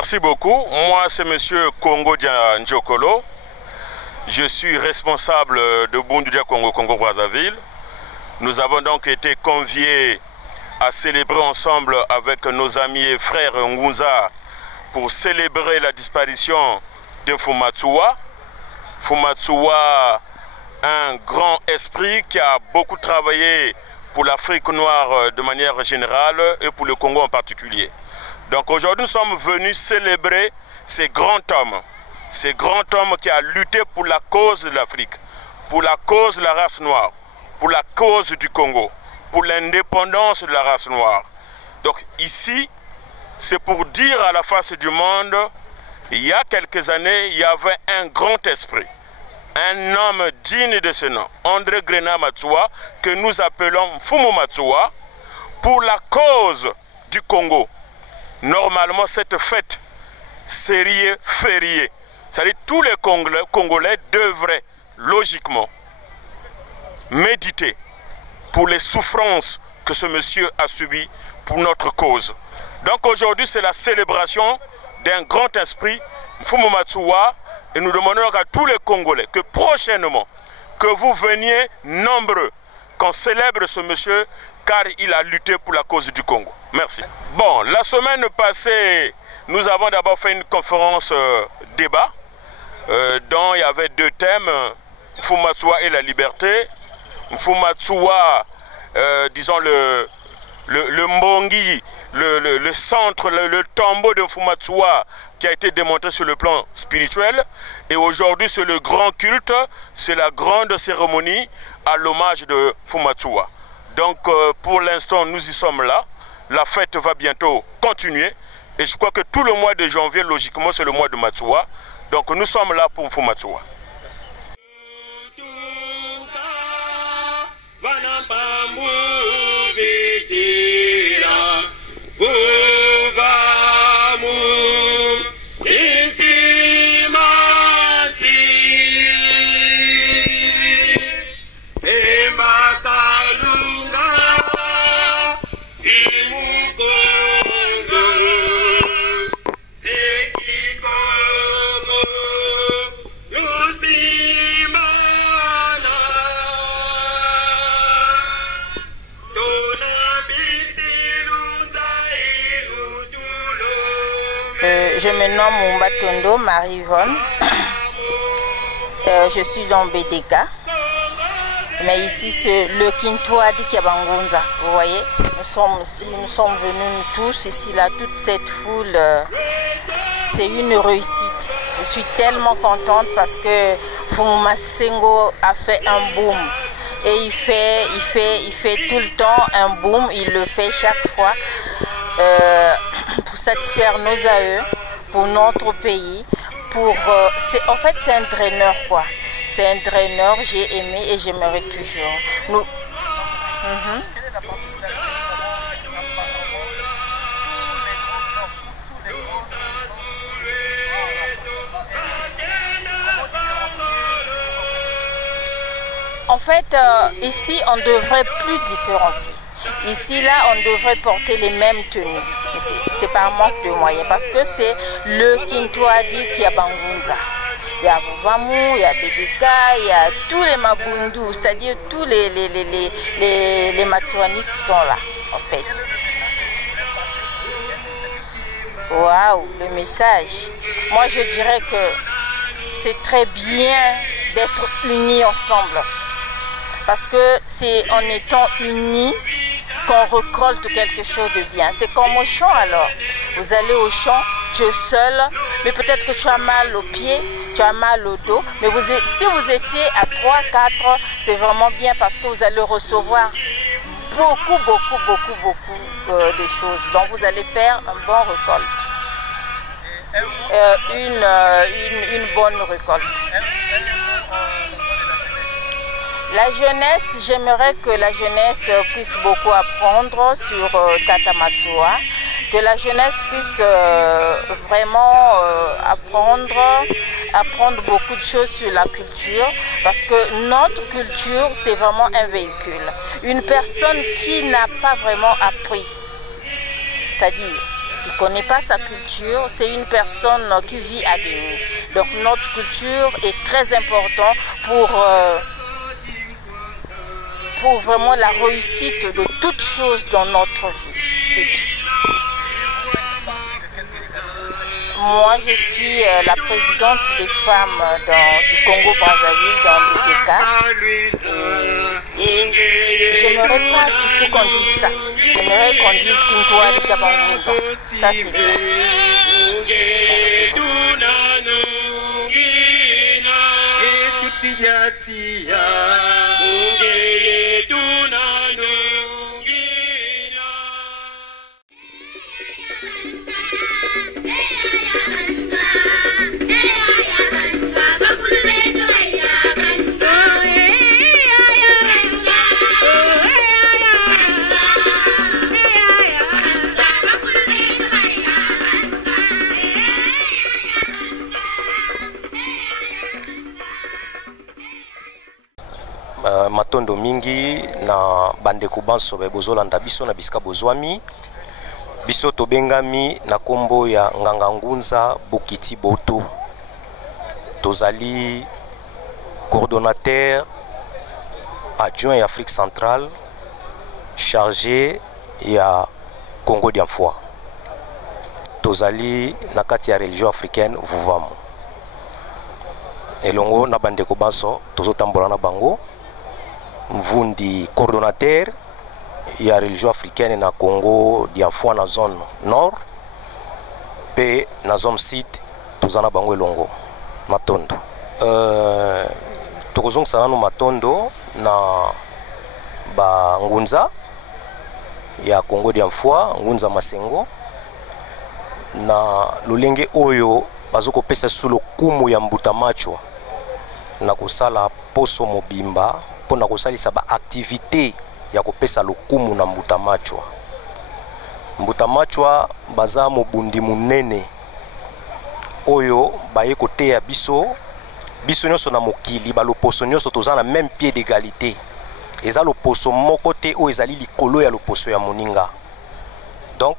Merci beaucoup. Moi, c'est M. Congo Ndiokolo. Je suis responsable de Bundudia Congo-Brazzaville. Nous avons donc été conviés à célébrer ensemble avec nos amis et frères Ngunza pour célébrer la disparition de Fumatsuwa. Fumatsuwa, un grand esprit qui a beaucoup travaillé pour l'Afrique noire de manière générale et pour le Congo en particulier. Donc aujourd'hui, nous sommes venus célébrer ces grands hommes qui a lutté pour la cause de l'Afrique, pour la cause de la race noire, pour la cause du Congo, pour l'indépendance de la race noire. Donc ici, c'est pour dire à la face du monde, il y a quelques années, il y avait un grand esprit, un homme digne de ce nom, André Grena Matsuwa, que nous appelons Mfumu Matsuwa, pour la cause du Congo. Normalement, cette fête serait fériée. C'est-à-dire que tous les Congolais devraient logiquement méditer pour les souffrances que ce monsieur a subies pour notre cause. Donc aujourd'hui, c'est la célébration d'un grand esprit, Mfumu Matsuwa, et nous demandons à tous les Congolais que prochainement, que vous veniez nombreux, qu'on célèbre ce monsieur, car il a lutté pour la cause du Congo. Merci. Bon, la semaine passée, nous avons d'abord fait une conférence débat, dont il y avait deux thèmes, Fumatsuwa et la liberté. Fumatsuwa, disons le Mbongi, le centre, le tombeau de Fumatsuwa qui a été démontré sur le plan spirituel. Et aujourd'hui, c'est le grand culte, c'est la grande cérémonie à l'hommage de Fumatsuwa. Donc, pour l'instant, nous y sommes là. La fête va bientôt continuer. Et je crois que tout le mois de janvier, logiquement, c'est le mois de Matsuwa. Donc, nous sommes là pour Fumatsuwa. Je me nomme Mumba Tondo Marie-Yvonne. Je suis dans BDK. Mais ici, c'est le Kintoadi Kiabangunza. Vous voyez, nous sommes ici, nous sommes venus tous ici, là, toute cette foule. C'est une réussite. Je suis tellement contente parce que Fumuma Sengo a fait un boom. Et il fait tout le temps un boom. Il le fait chaque fois pour satisfaire nos AE, pour notre pays. En fait, c'est un draineur, quoi. C'est un draineur, j'ai aimé et j'aimerais toujours. Nous... Quelle est la particularité que nous avons apparemment tous les grands hommes, tous les grands connaissances qui sont là. Comment différencier ceux qui sont venus? En fait, ici, on ne devrait plus différencier. Ici, là, on devrait porter les mêmes tenues. Mais c'est par manque de moyens parce que c'est le Kintoadi Kiabangunza. Il y a Vamou, il y a BDK, il y a tous les Mabundu, c'est-à-dire tous les Matsuanistes sont là, en fait. Waouh, le message. Moi, je dirais que c'est très bien d'être unis ensemble. Parce que c'est en étant unis qu'on récolte quelque chose de bien. C'est comme au champ alors. Vous allez au champ, tu es seul, mais peut-être que tu as mal aux pieds, tu as mal au dos. Mais si vous étiez à 3, 4, c'est vraiment bien parce que vous allez recevoir beaucoup de choses. Donc vous allez faire une bonne récolte. Une bonne récolte. La jeunesse, j'aimerais que la jeunesse puisse beaucoup apprendre sur Tata Matsuwa, que la jeunesse puisse vraiment apprendre beaucoup de choses sur la culture, parce que notre culture, c'est vraiment un véhicule. Une personne qui n'a pas vraiment appris, c'est-à-dire qui ne connaît pas sa culture, c'est une personne qui vit à déni. Donc notre culture est très importante pour vraiment la réussite de toutes choses dans notre vie. C'est tout. Moi, je suis la présidente des femmes du Congo-Brazzaville, dans le DK. J'aimerais pas surtout qu'on dise ça. J'aimerais qu'on dise Kintoa Lika Bangunza. Ça, c'est bien. Matondo mingi na bandeko banso bozolanda biso na bisika bozwami biso tobengami na kombo ya Nganga Ngunza Bokiti Boto. Tozali coordonnateur adjoint ya Afrique centrale chargé ya Congo d'Anfoi. Tozali na kati ya religion africaine Vuvamu. Elongo na bandeko banso tozotambola na bango. Mvundi coordonnateur ya religion africaine na Congo d'Anfoi na zone nord pe na zone sud tozana bango elongo Matondo. Tokozongisa nanu Matondo na ba ngunza ya Congo d'Anfoi, Ngunza Masengo na lolenge oyo bazoko pesa sulo kumu ya mbuta machwa na kusala poso mobimba pona kosalisa ba activité ya kopesa lokumu na mbuta machwa. Mbuta machwa baza mobundi munene oyo baye koteya biso nyonso na mokili ba loposo nyonso toza na même pied d'égalité. Eza loposo moko te o ezali likolo ya loposo ya moninga. Donc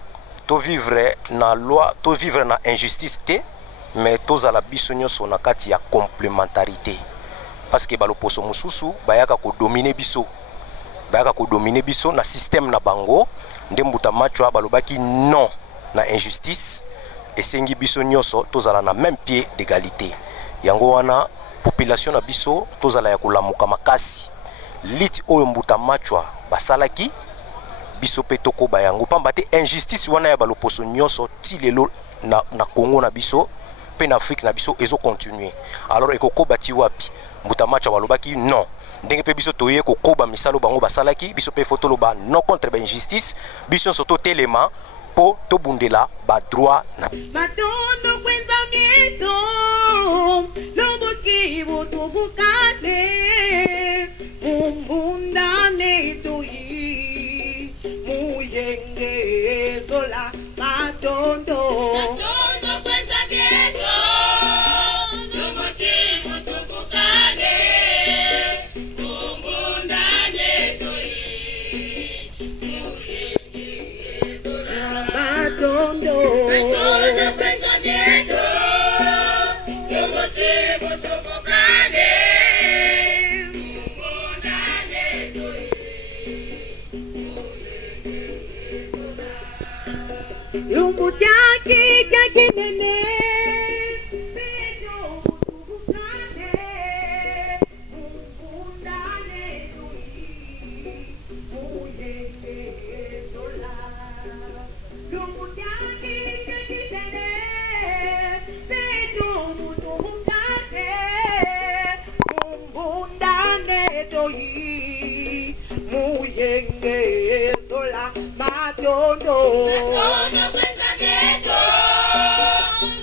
to vivre na loi, to vivre na injustice te, mais tozala biso nyonso na kati ya complémentarité. Parce que baloposo mususu bayaka ko dominer biso na système na bango nde mbuta machwa balobaki non na injustice esengi biso nyonso tozala na même pied d'égalité. Yango wana population na biso tozala ya kolamuka makasi lit oyo mbuta machwa basalaki biso pe tokoba yango pamba te injustice wana ya baloposo nyonso ti lelo na Congo na biso pe na Afrique na biso ezo continuer. Alors ekokoba ti wapi mbuta machwa balobaki non ndenge pe biso toye kokoba misalo bango basalaki biso pe foto loba non contre ba injustice biso soto telema po tobundela ba droit na Matondo kwenza mieto lobo kibo tuvukane mumbundane toyi muyenge sola Matondo kwenza mieto lobo kibo tuvukane mumbundane toyi muyenge sola Matondo kwenza mieto lobo kibo tuvukane mumbundane toyi lumbu chaki kakinene pedo tuvukane mumbundane toyi muyenge sola lumbu chaki kakinene pedo tuvukane mumbundane toyi muyenge sola Matondo kwenza mieto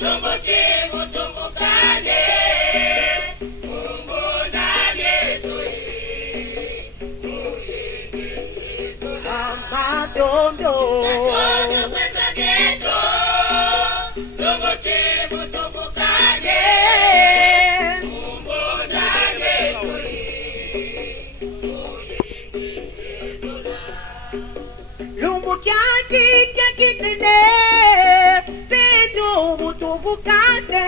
lobo kibo tuvukane mumbundane toyi muyenge sola Matondo kwenza mieto lobo kibo tuvukane mumbundane toyi muyenge sola lumbu kyaki kyakinene butuvukane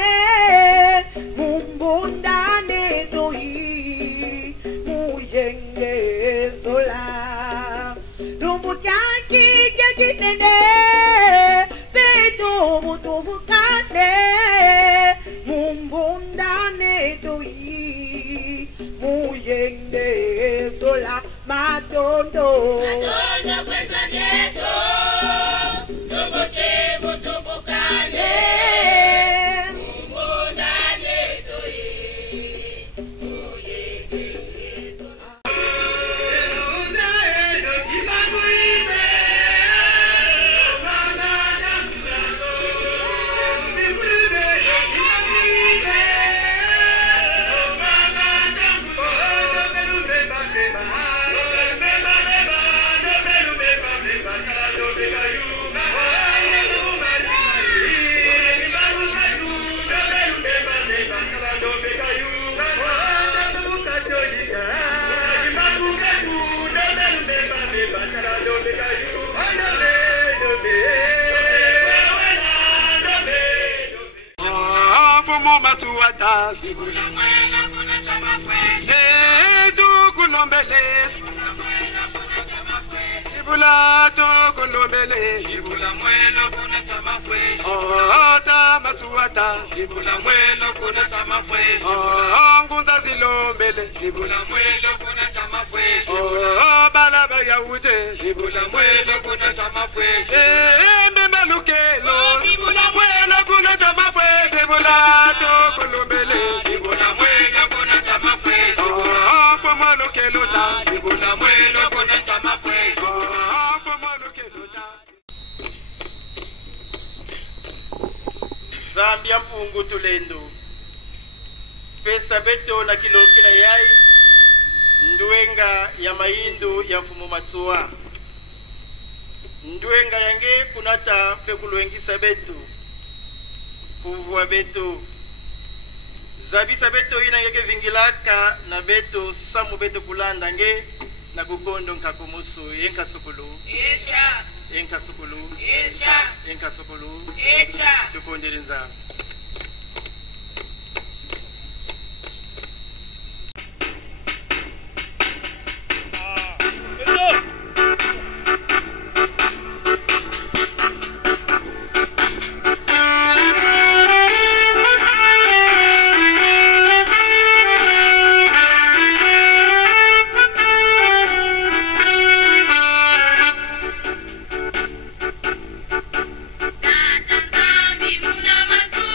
mumbundane doi muyengezola lumbutyaki kekinene betu butuvukane mumbundane doi muyengezola madondo kweza vyeto lumbuki butuvukane mumbundane doi muyengezola Masuata sibula mwela kuna chama fresh tu kulombele sibula mwela kuna chama fresh sibula tu kulombele sibula mwela kuna chama fresh ta masuata sibula mwela kuna chama fresh ngunza silombele sibula mwela kuna chama fresh balaba ya ute sibula mwela kuna chama fresh mbembelukelo sibula mwela kuna chama fresh sibula Kolombele, Sibula Mwelo, Kona Chama Fresh. Fomolo Kelota, Sibula Mwelo, Kona Chama Fresh. Fomolo Kelota. Zambia mfungu tulendo. Pesa beto na kilo kila yai. Ndwenga ya maindu ya mfumo matsua. Ndwenga yange kunata pekuluengisa betu. Kuvua betu. Zabisa beto ina ngeke vingilaka na beto samu beto kulanda nge na kukondo nkakumusu yenka sukulu yenka sukulu yenka sukulu tukondirinza Zambi muna mazuri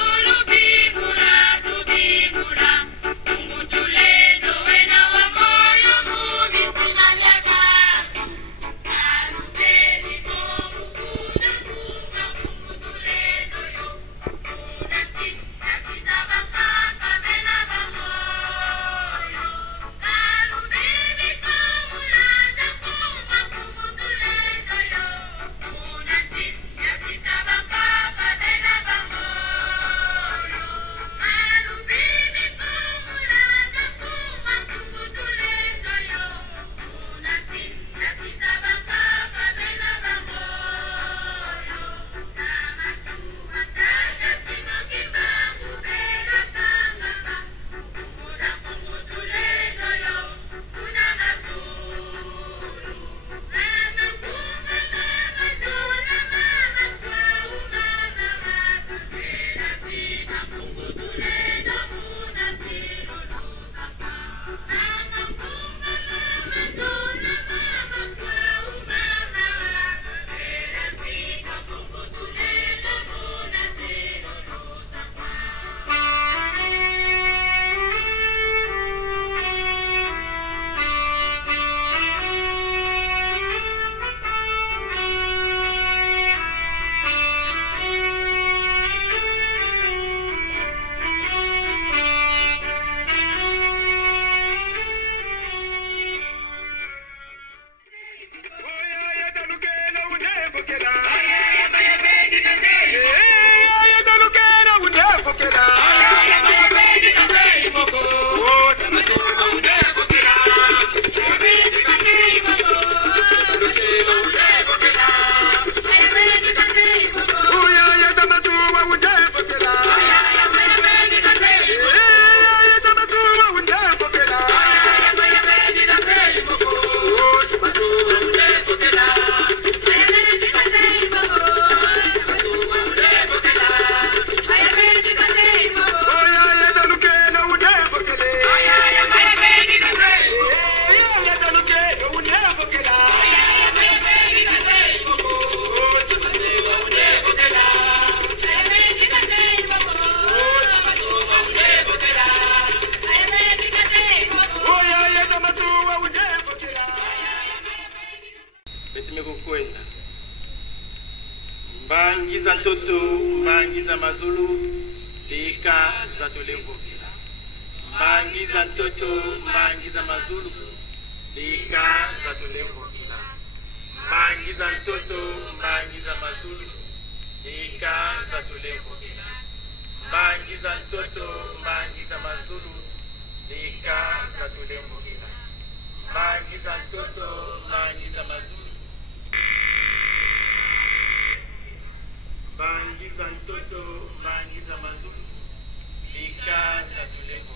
mazulu lika za tulembukila mbangi za ntoto mbangi za mazulu lika za tulembukila mbangi za ntoto mbangi za mazulu lika za tulembukila mbangi za ntoto mbangi za mazulu lika za tulembukila mbangi za ntoto mbangi za mazulu mbangi za ntoto mbangi za mazulu lika za tulembukila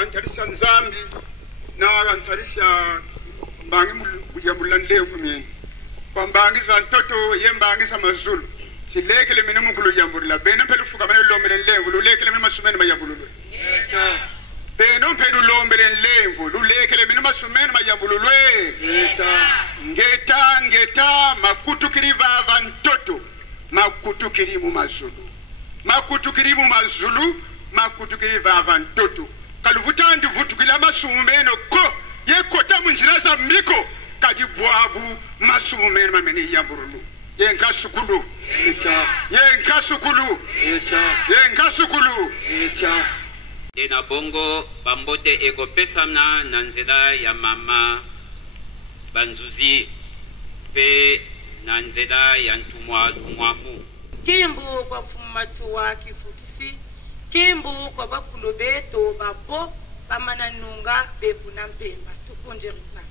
antarisha nzambi na antarisha mbangi ya mulanle kumien kwa mbangi za ntoto ye mbangi za mazulu silekele minu mukulu yambula beno pelu fuka mene lombele nlemvu lulekele minu masumene mayambululwe beno pelu lombele nlemvu lulekele minu masumene mayambululwe ngeta makutukiri vava ntoto makutukiri mu mazulu makutukiri mu mazulu makutukiri vava ntoto kaluvutandi vutukila masumeno ko yekota munjira za miko kadi bwabu masumeno mamene yamburulu yenkasukulu yenkasukulu Dena bongo bambote eko pesamna na nzela ya mama banzuzi pe na nzela ya ntumwamu kimbu kwa mfumatu wa kifukisi kimbu kwa bakulo beto babo bamananunga beku na mpemba tukunjeriza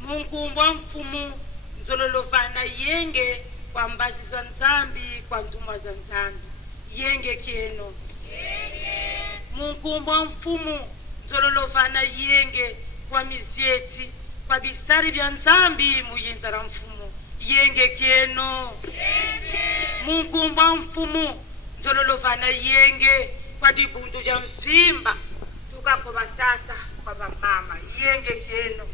munkumbwa mfumu nzololovana yenge kwa mbazi za nzambi kwa ntumwa za nzambi yenge kieno munkumbwa mfumu nzololovana yenge kwa mizieti kwa bisari bya nzambi muyinza la mfumu yenge kieno munkumbwa mfumu nzololovana yenge kwa dibundu ja mfimba tuka kwa batata kwa bamama yenge kieno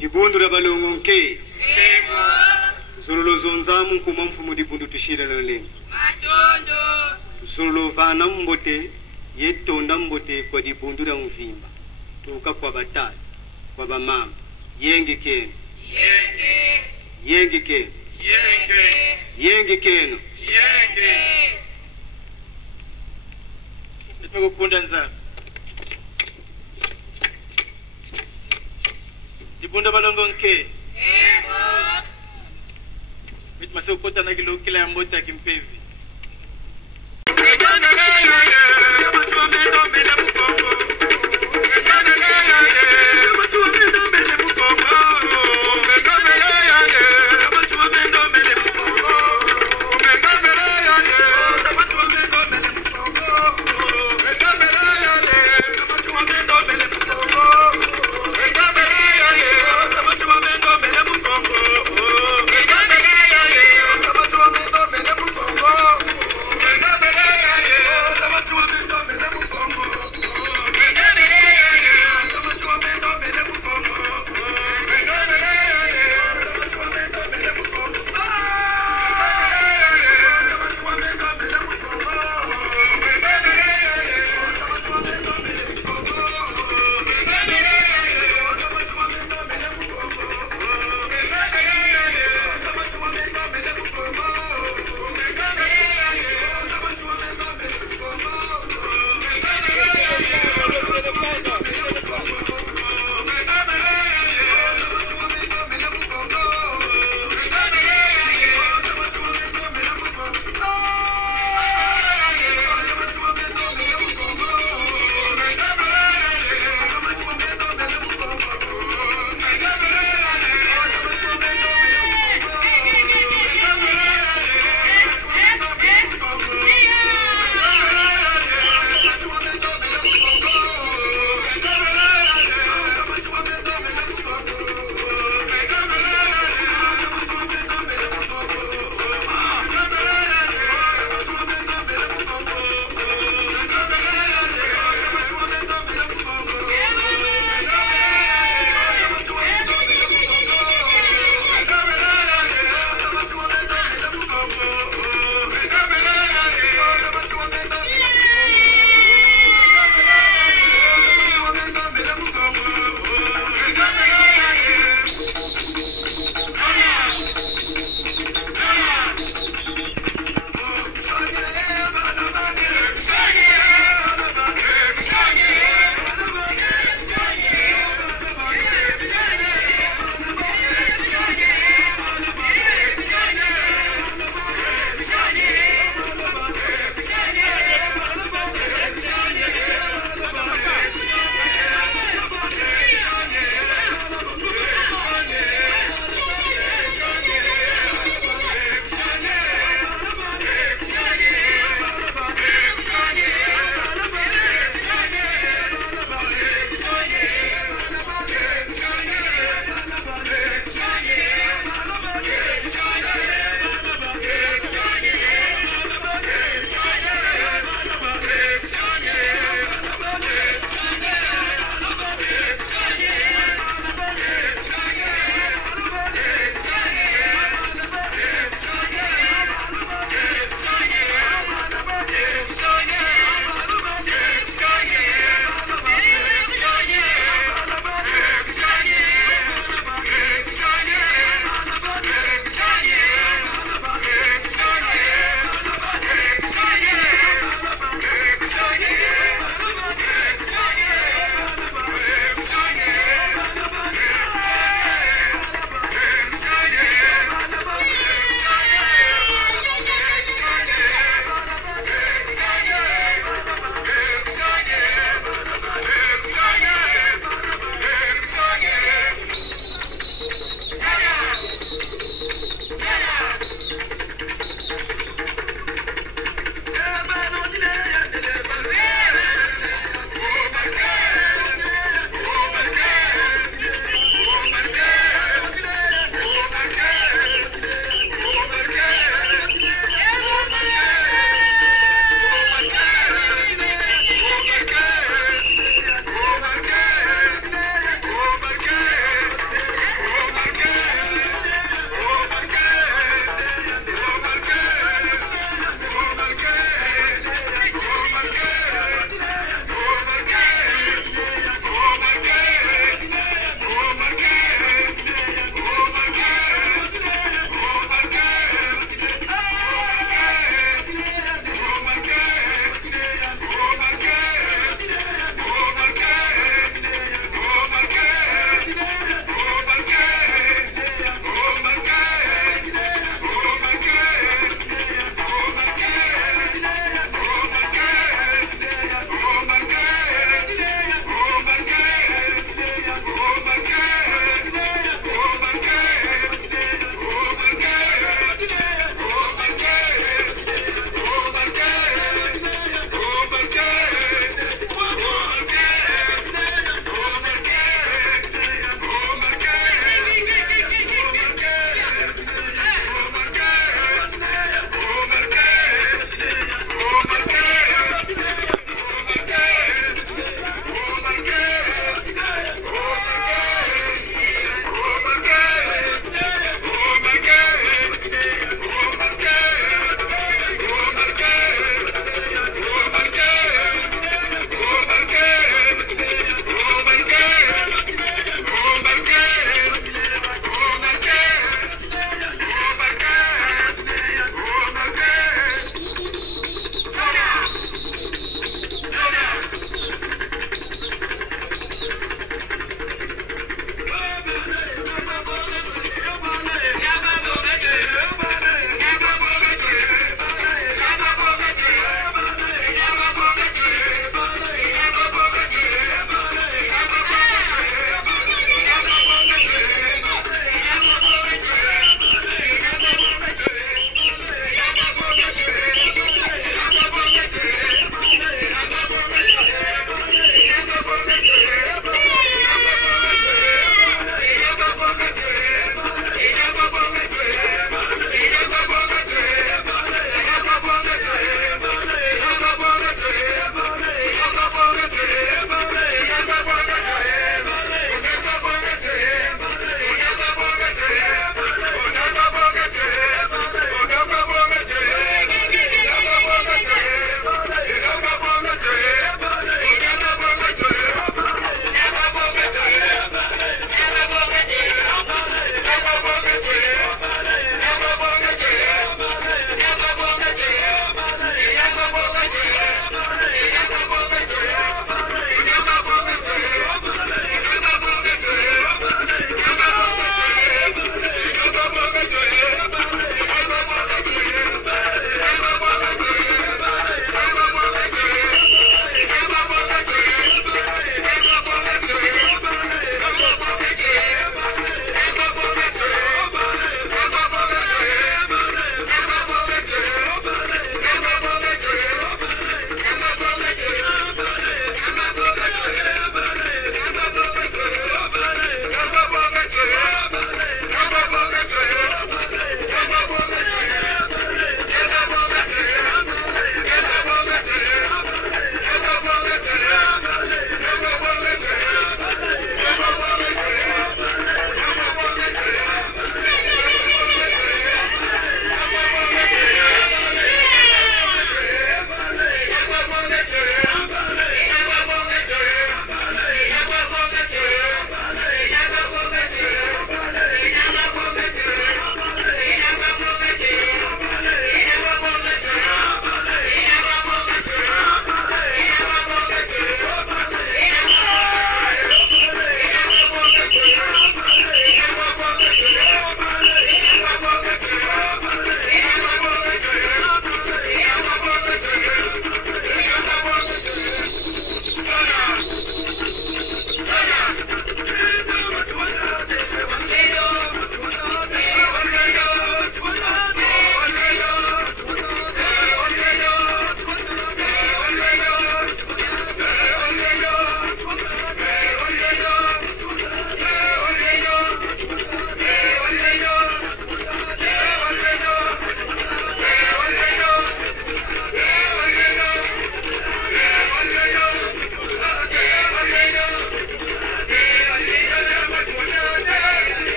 Dibundu la balongo nke Zulolo zonzamu kumamfumu dibundu tushira na lengo Zulolo vana mbote yetonda mbote kwa dibundu la mvimba tuka kwa batali kwa bamama yenge keno yenge keno yenge keno nitoko kunda nza dibunda balongo nke Mit masuk kota na kilo kila mbota kimpevi Congo.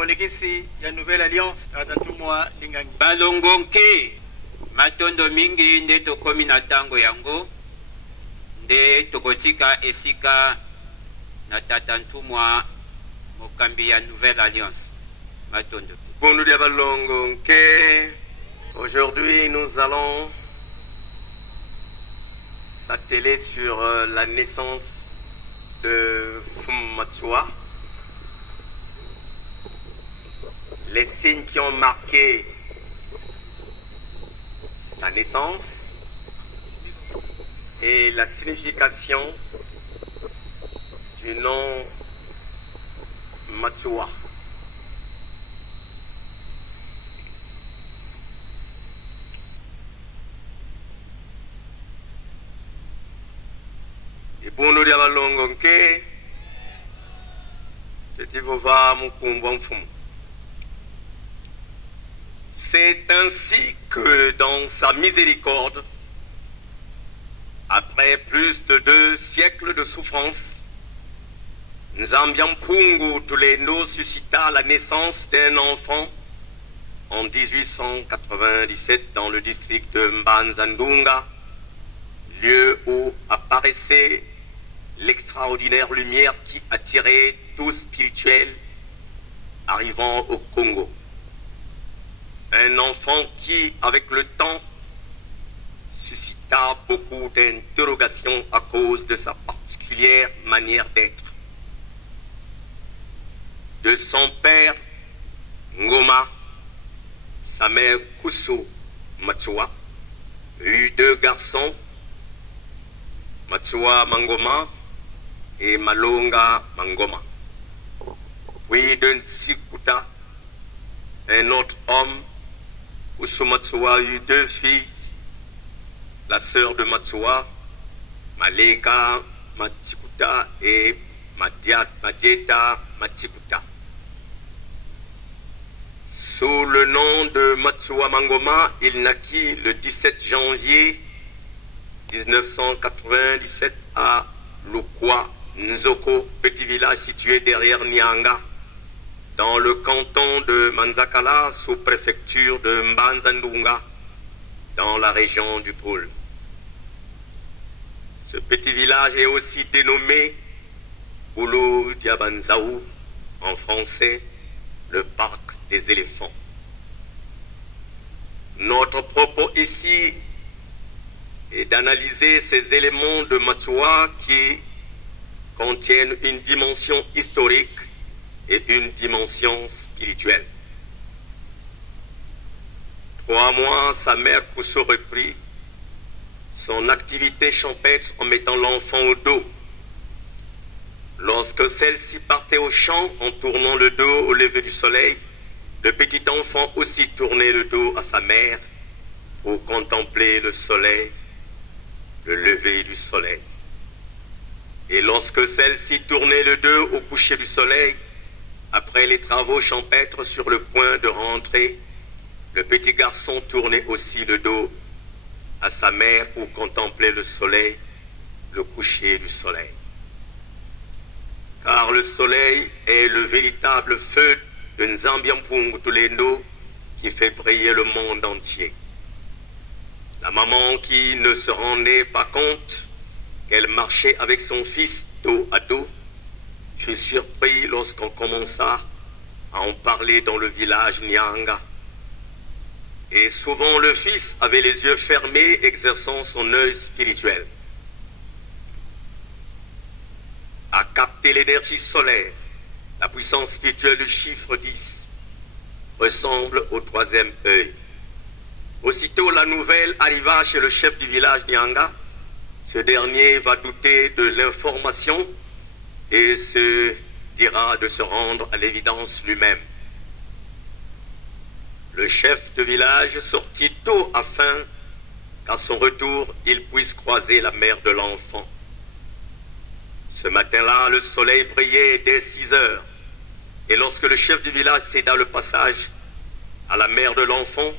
ponekisi ya Nouvelle Alliance atantumwa lingangi. balongonke matondo mingi nde tokomi na ntango yango nde tokotika esika na tata ntumwa mokambi ya Nouvelle Alliance matondo. Bonjour dia balongonke. Aujourd'hui nous allons s'atteler sur la naissance de Matsua. Les signes qui ont marqué sa naissance et la signification du nom Matsua. Ibuno dia balongonke tetivova mukumbwa mfumu. C'est ainsi que dans sa miséricorde, après plus de 2 siècles de souffrance, Nzambiampungu Tulendo suscita la naissance d'un enfant en 1897 dans le district de Mbanzandunga, lieu où apparaissait l'extraordinaire lumière qui attirait tout spirituel arrivant au Congo. Un enfant qui, avec le temps, suscita beaucoup d'interrogations à cause de sa particulière manière d'être. De son père, Ngoma, sa mère Kusu Matsua, eut 2 garçons, Matsua Mangoma et Malonga Mangoma. Puis de Ntsikuta, un autre homme, Kusu Matsua eut 2 filles, la sœur de Matsua, Maleka Matsikuta et Madieta Matsikuta. Sous le nom de Matsua Mangoma, il naquit le 17 janvier 1997 à Lukwa, Nzoko, petit village situé derrière Nyanga, dans le canton de Manzakala, sous préfecture de Mbanzandunga, dans la région du Pôle. Ce petit village est aussi dénommé Boulou Diabanzaou, en français, le parc des éléphants. Notre propos ici est d'analyser ces éléments de Matsua qui contiennent une dimension historique et une dimension spirituelle. 3 mois, sa mère Kusu reprit son activité champêtre en mettant l'enfant au dos. Lorsque celle-ci partait au champ en tournant le dos au lever du soleil, le petit enfant aussi tournait le dos à sa mère pour contempler le soleil, le lever du soleil. Et lorsque celle-ci tournait le dos au coucher du soleil, après les travaux champêtres sur le point de rentrer, le petit garçon tournait aussi le dos à sa mère pour contempler le soleil, le coucher du soleil. Car le soleil est le véritable feu de Nzambiampungu Tulendo qui fait briller le monde entier. La maman qui ne se rendait pas compte qu'elle marchait avec son fils dos à dos fut surpris lorsqu'on commença à en parler dans le village Nyanga. Et souvent le fils avait les yeux fermés, exerçant son œil spirituel à capter l'énergie solaire. La puissance spirituelle du chiffre 10 ressemble au 3e œil. Aussitôt la nouvelle arriva chez le chef du village Nyanga. Ce dernier va douter de l'information et se dira de se rendre à l'évidence lui-même. Le chef de village sortit tôt afin qu'à son retour, il puisse croiser la mère de l'enfant. Ce matin-là, le soleil brillait dès 6 heures. Et lorsque le chef du village céda le passage à la mère de l'enfant,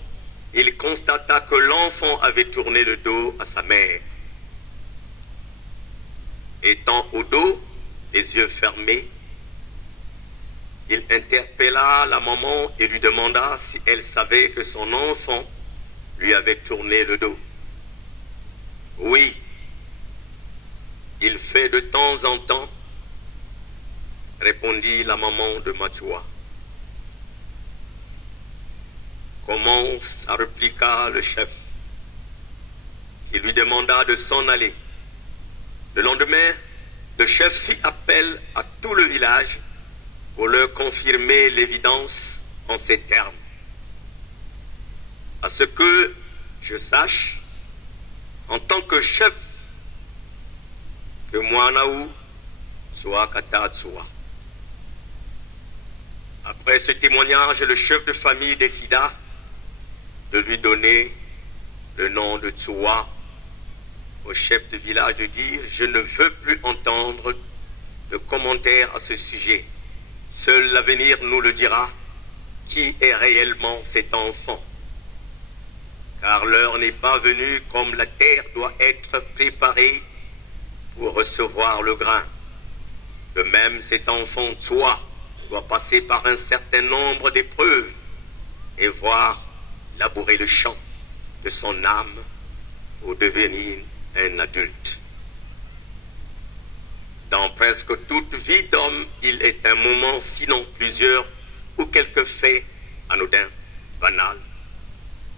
il constata que l'enfant avait tourné le dos à sa mère. Étant au dos, les yeux fermés, il interpella la maman et lui demanda si elle savait que son enfant lui avait tourné le dos. Oui, il fait de temps en temps, répondit la maman de Matua. Comment, ça répliqua le chef, qui lui demanda de s'en aller. Le lendemain, le chef fit appel à tout le village pour leur confirmer l'évidence en ces termes. À ce que je sache, en tant que chef, que Moanaou soit Katatsua. Après ce témoignage, le chef de famille décida de lui donner le nom de Tsoua au chef de village de dire « Je ne veux plus entendre de commentaires à ce sujet. Seul l'avenir nous le dira qui est réellement cet enfant. Car l'heure n'est pas venue comme la terre doit être préparée pour recevoir le grain. De même, cet enfant Tsoua doit passer par un certain nombre d'épreuves et voir labourer le champ de son âme pour devenir un adulte. Dans presque toute vie d'homme, il est un moment, sinon plusieurs, où quelques faits anodins, banals,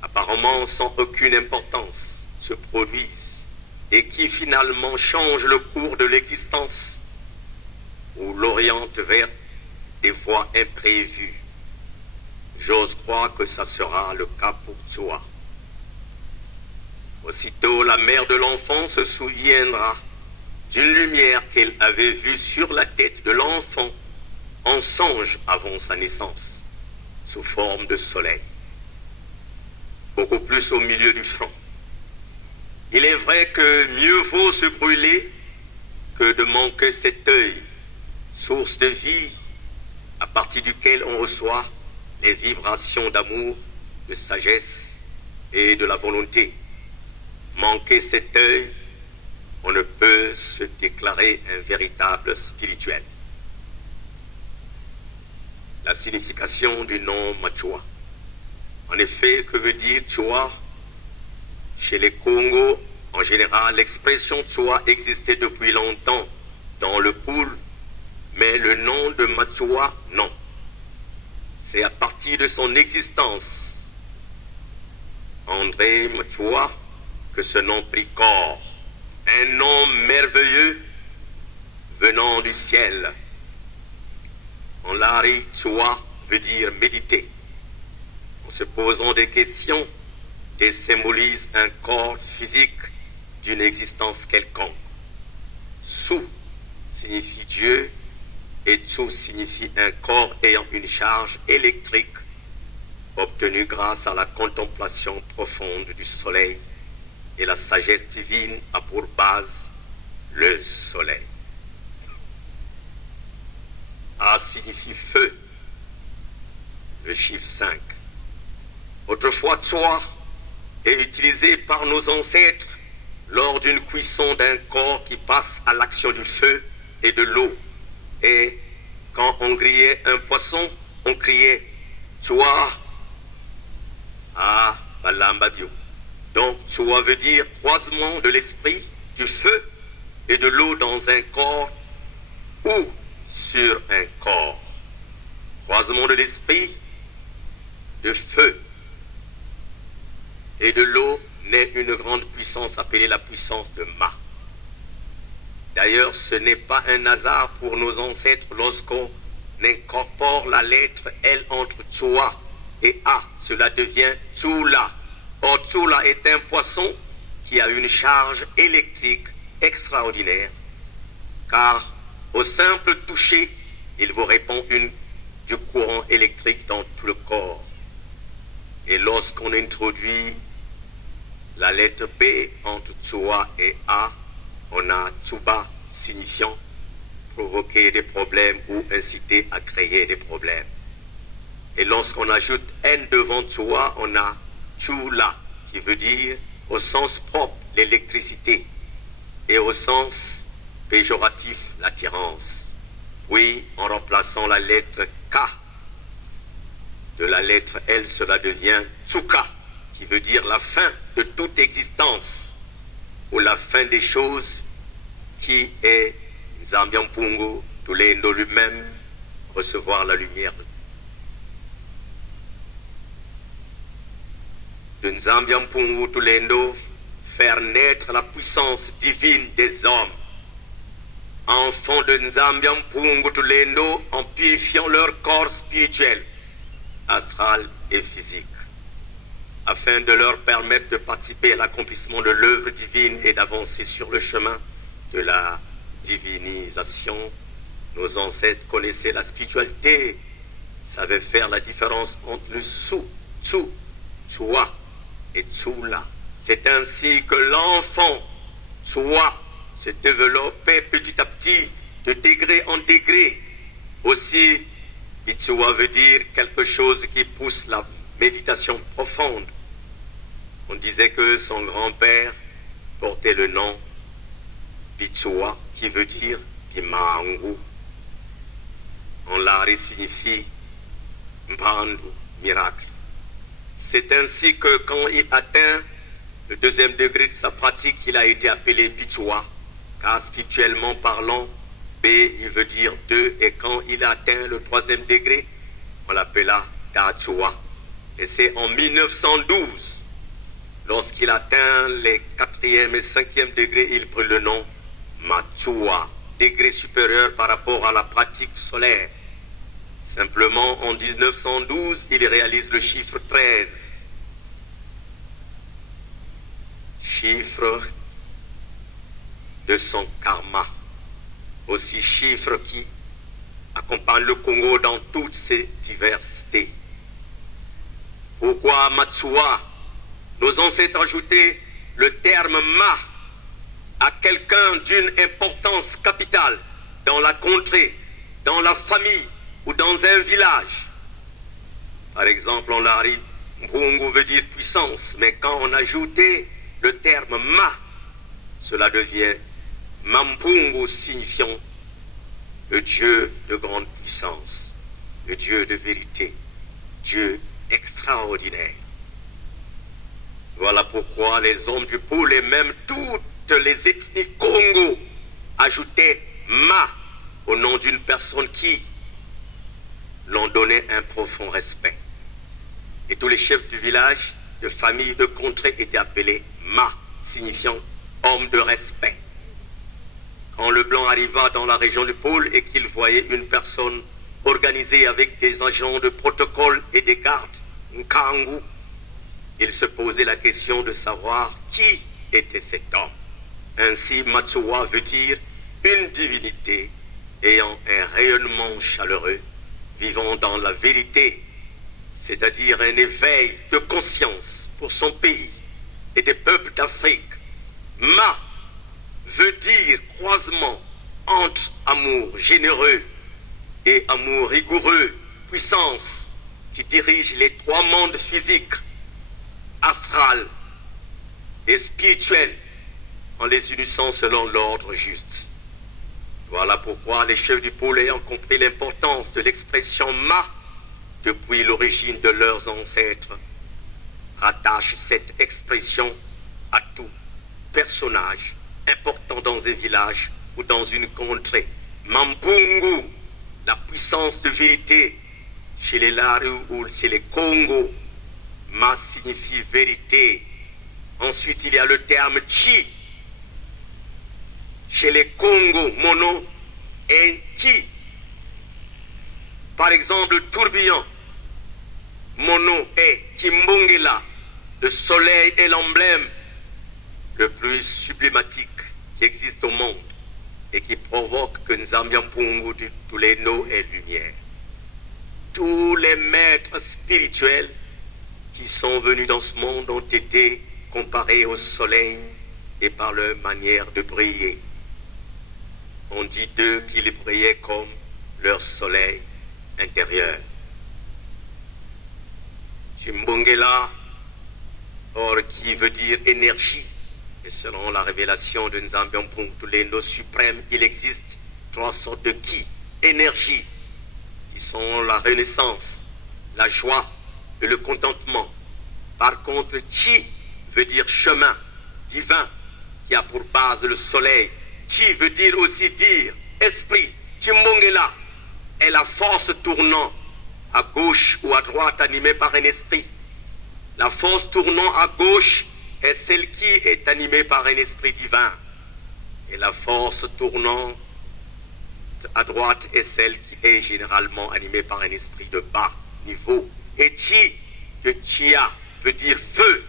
apparemment sans aucune importance, se produisent et qui finalement changent le cours de l'existence ou l'orientent vers des voies imprévues. J'ose croire que ça sera le cas pour toi. Aussitôt, la mère de l'enfant se souviendra d'une lumière qu'elle avait vue sur la tête de l'enfant en songe avant sa naissance, sous forme de soleil, beaucoup plus au milieu du front. Il est vrai que mieux vaut se brûler que de manquer cet œil, source de vie, à partir duquel on reçoit les vibrations d'amour, de sagesse et de la volonté. Manquer cet œil, on ne peut se déclarer un véritable spirituel. La signification du nom Machua. En effet, que veut dire Tchoua? Chez les Congos, en général, l'expression Tchoua existait depuis longtemps dans le poule, mais le nom de Machua, non. C'est à partir de son existence, André Machua, que ce nom prit corps. Un nom merveilleux venant du ciel. En lari, Tchoua veut dire méditer. En se posant des questions, il symbolise un corps physique d'une existence quelconque. Su signifie Dieu et Tsu signifie un corps ayant une charge électrique obtenue grâce à la contemplation profonde du soleil, et la sagesse divine a pour base le soleil. A signifie feu, le chiffre 5. Autrefois, Tsoua est utilisé par nos ancêtres lors d'une cuisson d'un corps qui passe à l'action du feu et de l'eau. Et quand on grillait un poisson, on criait Tsoua à Balambabio. Donc, Tsoua veut dire croisement de l'esprit, du feu et de l'eau dans un corps ou sur un corps. Croisement de l'esprit, de feu et de l'eau naît une grande puissance appelée la puissance de Ma. D'ailleurs, ce n'est pas un hasard pour nos ancêtres lorsqu'on incorpore la lettre L entre Tsoua et A. Cela devient Tsula. Or, Tsula est un poisson qui a une charge électrique extraordinaire, car au simple toucher, il vous répond du courant électrique dans tout le corps. Et lorsqu'on introduit la lettre B entre Tsoua et A, on a Tsuba signifiant provoquer des problèmes ou inciter à créer des problèmes. Et lorsqu'on ajoute N devant Tsoua, on a Tsula, qui veut dire au sens propre l'électricité et au sens péjoratif l'attirance. Puis, en remplaçant la lettre K de la lettre L, cela devient Tsuka, qui veut dire la fin de toute existence, ou la fin des choses, qui est Nzambiampungu, Tulendo lui-même, recevoir la lumière de Nzambiampungu Tulendo, faire naître la puissance divine des hommes, enfants de Nzambiampungu Tulendo, en purifiant leur corps spirituel, astral et physique, afin de leur permettre de participer à l'accomplissement de l'œuvre divine et d'avancer sur le chemin de la divinisation. Nos ancêtres connaissaient la spiritualité, savaient faire la différence entre le Su, Tsu, Tsua et Tsula. C'est ainsi que l'enfant Tsua se développait petit à petit, de degré en degré. Aussi, Bitsua veut dire quelque chose qui pousse la méditation profonde. On disait que son grand-père portait le nom Bitsua, qui veut dire Bimangu. En l'art signifie Mbandu, miracle. C'est ainsi que quand il atteint le deuxième degré de sa pratique, il a été appelé Bitsua, car spirituellement parlant, B, il veut dire 2, et quand il atteint le troisième degré, on l'appela Datsua. Et c'est en 1912, lorsqu'il atteint les 4e et 5e degrés, il prend le nom Matsua, degré supérieur par rapport à la pratique solaire. Simplement, en 1912, il réalise le chiffre 13. Chiffre de son karma. Aussi chiffre qui accompagne le Congo dans toutes ses diversités. Pourquoi Matsua? Nos ancêtres ajoutaient le terme Ma à quelqu'un d'une importance capitale dans la contrée, dans la famille ou dans un village. Par exemple, en lari, Mpungu veut dire puissance, mais quand on ajoutait le terme Ma, cela devient Mampungu, signifiant le Dieu de grande puissance, le Dieu de vérité, Dieu extraordinaire. Voilà pourquoi les hommes du pôle et même toutes les ethnies Congo ajoutaient Ma au nom d'une personne qui l'ont donné un profond respect. Et tous les chefs du village, de famille, de contrée étaient appelés Ma, signifiant homme de respect. Quand le blanc arriva dans la région du pôle et qu'il voyait une personne organisée avec des agents de protocole et des gardes, Nkangu, il se posait la question de savoir qui était cet homme. Ainsi, Matsua veut dire une divinité ayant un rayonnement chaleureux, vivant dans la vérité, c'est-à-dire un éveil de conscience pour son pays et des peuples d'Afrique. Ma veut dire croisement entre amour généreux et amour rigoureux, puissance qui dirige les trois mondes physiques, astral et spirituel, en les unissant selon l'ordre juste. Voilà pourquoi les chefs du pôle, ayant compris l'importance de l'expression Ma depuis l'origine de leurs ancêtres, rattachent cette expression à tout personnage important dans un village ou dans une contrée. Mampungu, la puissance de vérité, chez les Laru ou chez les Congo, Ma signifie vérité. Ensuite, il y a le terme Chi. Chez les Congo, Mono et Ki. Par exemple, le tourbillon, Mono et Kimbongela, le soleil est l'emblème le plus sublimatique qui existe au monde et qui provoque que Nzambiampungu Tulendo ait lumière. Tous les maîtres spirituels qui sont venus dans ce monde ont été comparés au soleil et par leur manière de briller. On dit d'eux qu'ils brillaient comme leur soleil intérieur. Chimbongela, or qui veut dire énergie, et selon la révélation de Nzambiampungu Tulendo suprême, il existe trois sortes de ki énergies qui sont la renaissance, la joie et le contentement. Par contre, Chi veut dire chemin divin qui a pour base le soleil. Chi veut dire aussi dire esprit. Chimbongela est la force tournant à gauche ou à droite animée par un esprit. La force tournant à gauche est celle qui est animée par un esprit divin. Et la force tournant à droite est celle qui est généralement animée par un esprit de bas niveau. Et Chi, de Chia, veut dire feu,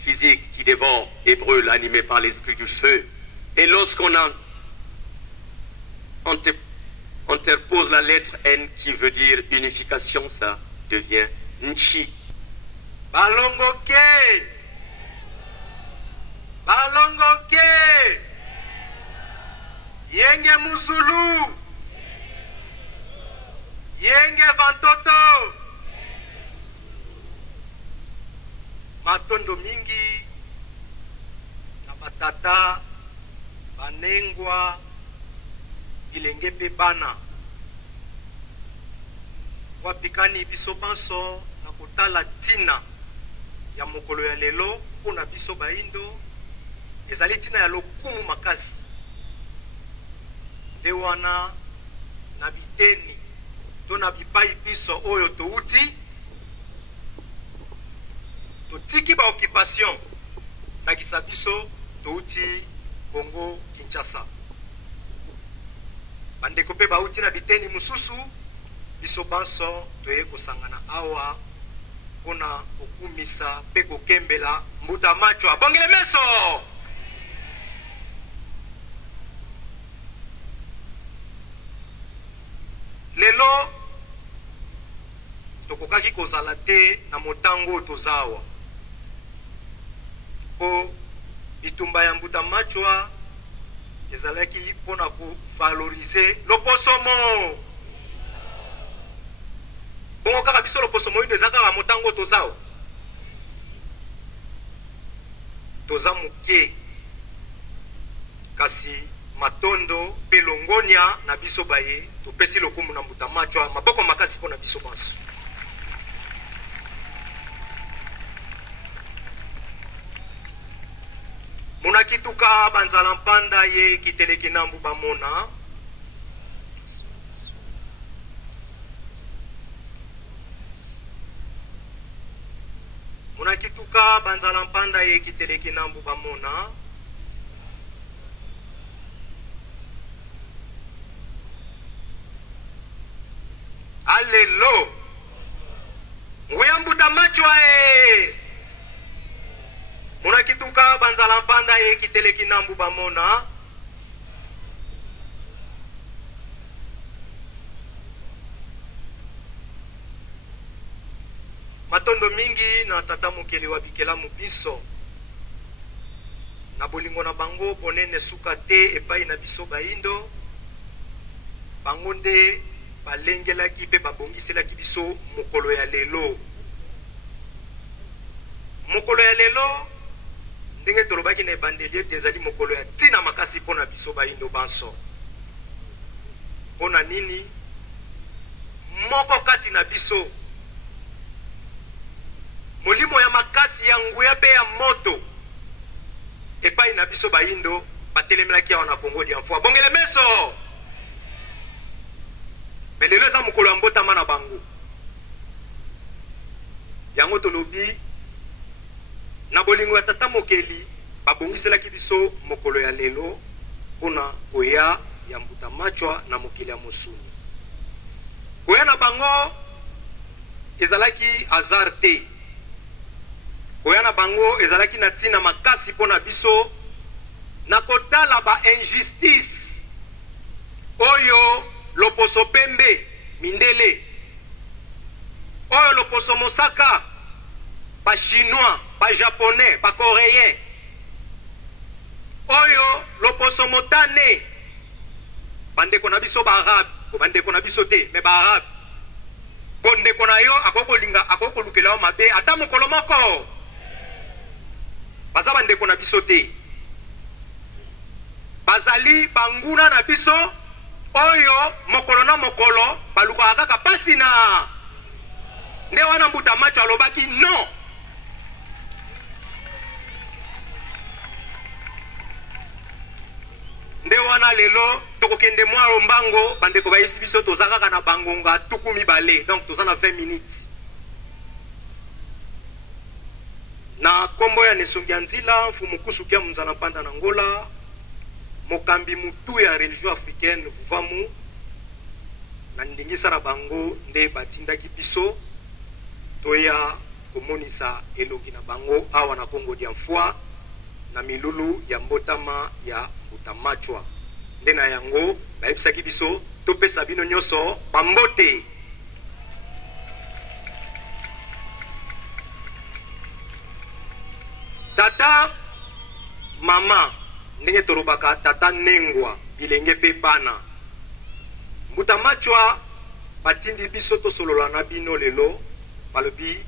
physique qui dévore, hébreu, animé par l'esprit du feu. Et lorsqu'on interpose la lettre N qui veut dire unification, ça devient Nchi. Balongoke! Balongoke! Yenge Muzulu! Yenge Vantoto! Matondo mingi na batata banengwa bilenge pe bana wapikani biso banso na kotala tina ya mokolo ya lelo mpona biso baindo ezali tina ya lokumu makasi nde wana na biteni to na bipai biso oyo touti totiki ba occupation ndakisa biso touti Congo Kinshasa bandeko pe bauti na biteni mususu biso banso toye kosangana awa mpona kokumisa pe kokembela mbuta macho abongele meso lelo tokokaki kozala te na motango tozawa po bitumba ya mbuta machwa ezalaki mpona kovalorize loposomo bongo kaka biso loposomo oyo eza kaka motango tozawa toza moke kasi matondo pe longonia na biso baye topesi lokumu na mbuta machwa maboko makasi mpona biso banso muna kituka banzala mpanda ye kiteleki nambu bamona muna kituka banzala mpanda ye kiteleki nambu bamona alelo nguya mbuta machwa muna kituka banzala mpanda ye kiteleki nambu bamona matondo mingi na tata mokeli wa bikelamu biso na bolingo na bango bonene suka te epai na biso baindo bango nde balengelaki pe babongiselaki biso mokolo ya lelo mokolo ya lelo ndenge tolobaki na ebandeli ete ezali mokolo ya ntina makasi mpona biso baindo banso mpona nini moko kati na biso molimo ya makasi ya nguya pe ya moto epai na biso baindo batelemelaki awa na Congo d'Ivoire bongele meso me lelo eza mokolo ya mbotama na bango yango tolobi na bolingo ya tata mokeli babongiselaki biso mokolo ya lelo mpona koya ya mbuta machwa na mokeli ya mosuni koya na bango ezalaki hasard te koya na bango ezalaki na ntina makasi mpona biso na kotala ba-injustice oyo loposo pembe mindele oyo loposo mosaka ba-chinois, ba-japonais, ba-coréens oyo loposo motane bandeko na biso ba-arabe bandeko na biso te me ba-arabe bondeko na yo akokolinga akokolukela yo mabe ata mokolo moko baza bandeko na biso te bazali banguna na biso oyo mokolo na mokolo baluka kaka pasi na nde wana Mbuta Macho alobaki non. Nde wana lelo tokokende mwa lombango bandeko bayebisi biso toza kaka na bangonga tuku mibale, donc toza na 20 minutes. Na kombo ya Nesongi ya Nzila mfumu kusukia mzana panda na Ngola mokambi mutu ya religion africaine vuvamu na ndingisa na bango nde batindaki biso toya komonisa eloki na bango awa na Congo dia Mfwa na milulu ya mbotama ya Mbuta Macho. Nde na yango bayebisaki biso topesa bino nyonso bambote. Tata mama ndenge torobaka tata nengwa bilenge pe bana Mbuta Macho batindi biso tosolola na bino lelo balobi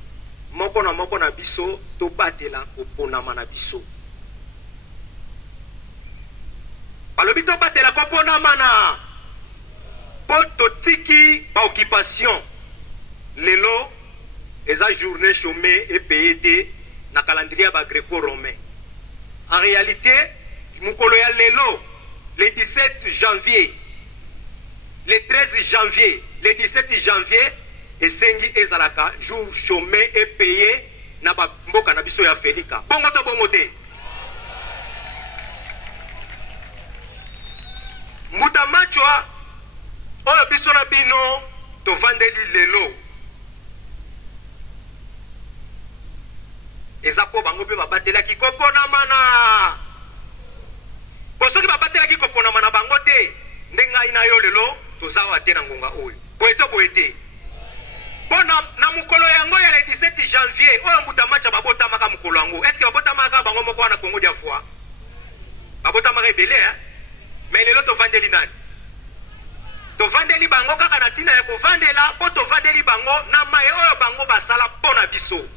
moko na biso tobatela koponama na biso. Balobi tobatela koponama na po totiki ba occupation lelo eza journée chômée et payée na calendrier ba gréco-romain. En réalité, mukolo ya lelo le 17 janvier, le 13 janvier, le 17 janvier esengi ezalaka jour chômé et payé na ba mboka na biso ya Felika. Bongo to bongo te. Mbuta Macho oyo biso na bino to vandeli lelo. Eza po bango pe babatelaki koponama na. Posoki babatelaki koponama na bango te ndenga ina yo lelo tozawa te na ngonga oyo. Boeto boete. Bona na mukolo yango ya le 17 janvier oyo Mbuta Macho babotamaka mukolo yango. Est-ce que babotamaka bango moko wana Congo dia Mfwa? Babotamaka ebele hein? Mais lelo to vandeli nani? To vandeli bango kaka na tina ya ko vandela po to vandeli bango na maye oyo bango basala pona biso.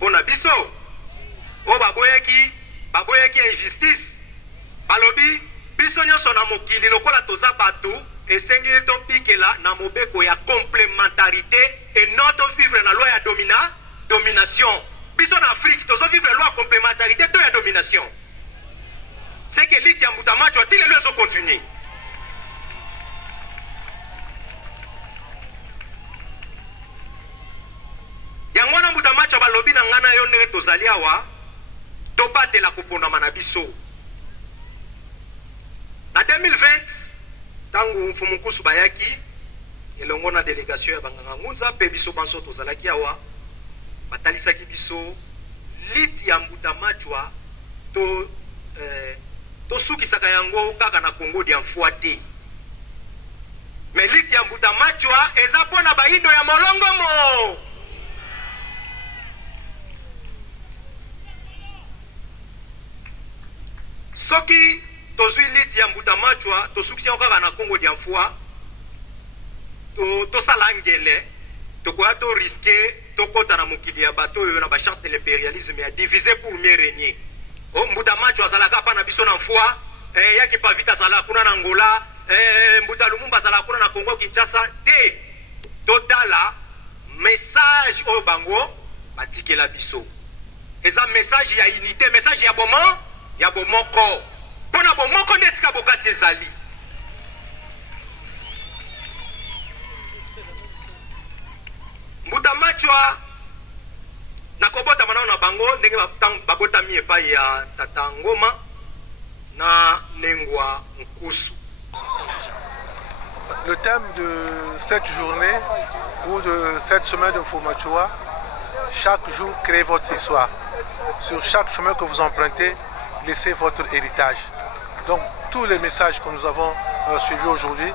Pona biso o baboyaki injustice balobi biso nyonso na mokili lokola toza batu esengi topikela na mobeko ya complémentarité et non vivre na loi ya domination. Biso na Afrique tozo vivre loi complémentarité to ya domination. C'est que l'île ya Mbuta Macho ti lelo zo continuer. Yango na Mbuta Macho balobi na ngana yo ndenge tozali awa tobatela koponama na biso. Na 2020 tangu mfumu kusu bayaki elongo na délégation ya banganga ngunza pe biso banso tozalaki awa batalisaki biso liti ya Mbuta Macho to sukisaka yango kaka na Congo dia Mfwa te. Mais liti ya Mbuta Macho eza pona baindo ya molongo mo. Soki tozwi liti ya Mbuta Macho tosukisi kaka na Congo dia Mfwa to sala ngele tokoya to risquer tokota na mokili ya bato yo na ba charte de l'impérialisme ya diviser pour mieux régner. O Mbuta Macho azalaka pa na biso na Mfwa yaki pa vita sala kuna na Angola Mbuta Lumumba sala kuna na Congo Kinshasa te totala message o bango batikela biso eza message ya unité, message ya bomoko pona bomoko ndesika bokasi ezali. Mbuta Macho na kobota manao na bango ndenge babota mi epai ya tata Ngoma na Nengwa Nkusu. Le thème de cette journée ou de cette semaine de Mbuta Macho, chaque jour créez votre histoire. Sur chaque chemin que vous empruntez, laissez votre héritage. Donc tous les messages que nous avons suivis aujourd'hui,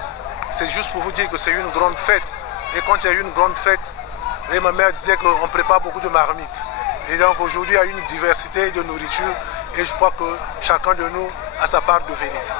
c'est juste pour vous dire que c'est une grande fête. Et quand il y a une grande fête, et ma mère disait qu'on prépare beaucoup de marmites. Et donc aujourd'hui, il y a une diversité de nourriture et je crois que chacun de nous a sa part de vérité.